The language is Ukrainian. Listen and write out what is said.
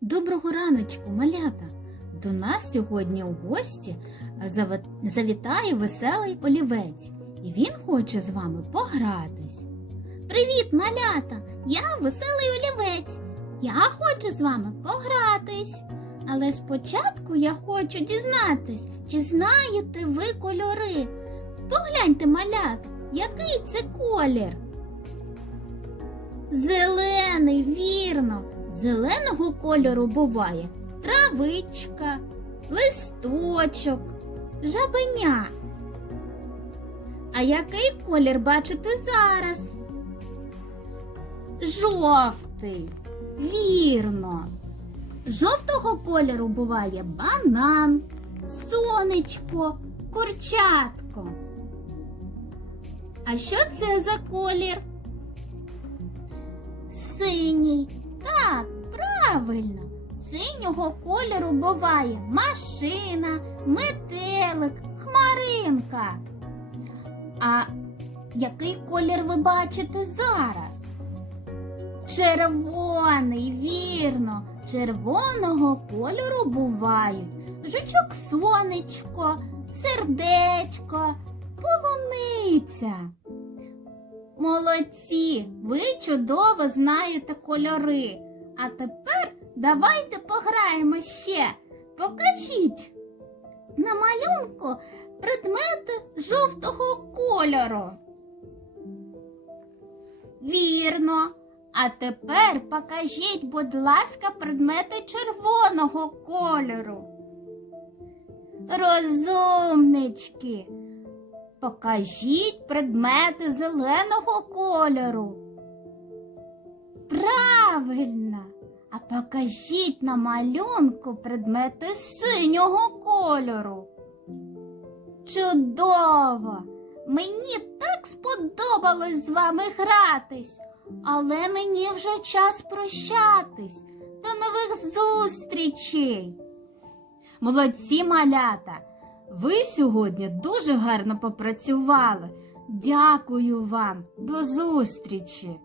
Доброго раночку, малята! До нас сьогодні у гості завітає веселий олівець, і він хоче з вами погратись. Привіт, малята! Я веселий олівець. Я хочу з вами погратись. Але спочатку я хочу дізнатись, чи знаєте ви кольори. Погляньте, малята, який це колір? Зелений, вірно. Зеленого кольору буває травичка, листочок, жабеня. А який колір бачите зараз? Жовтий. Вірно. Жовтого кольору буває банан, сонечко, курчатко. А що це за колір? Синій. Так, правильно. Синього кольору буває машина, метелик, хмаринка. А який колір ви бачите зараз? Червоний, вірно. Червоного кольору бувають жучок сонечко, сердечко, полуниця. Молодці, ви чудово знаєте кольори. А тепер давайте пограємо ще. Покажіть на малюнку предмети жовтого кольору. Вірно. А тепер покажіть, будь ласка, предмети червоного кольору. Розумнички. Покажіть предмети зеленого кольору. Правильно. А покажіть на малюнку предмети синього кольору. Чудово! Мені так сподобалось з вами гратись, але мені вже час прощатись. До нових зустрічей. Молодці малята! Ви сьогодні дуже гарно попрацювали. Дякую вам. До зустрічі!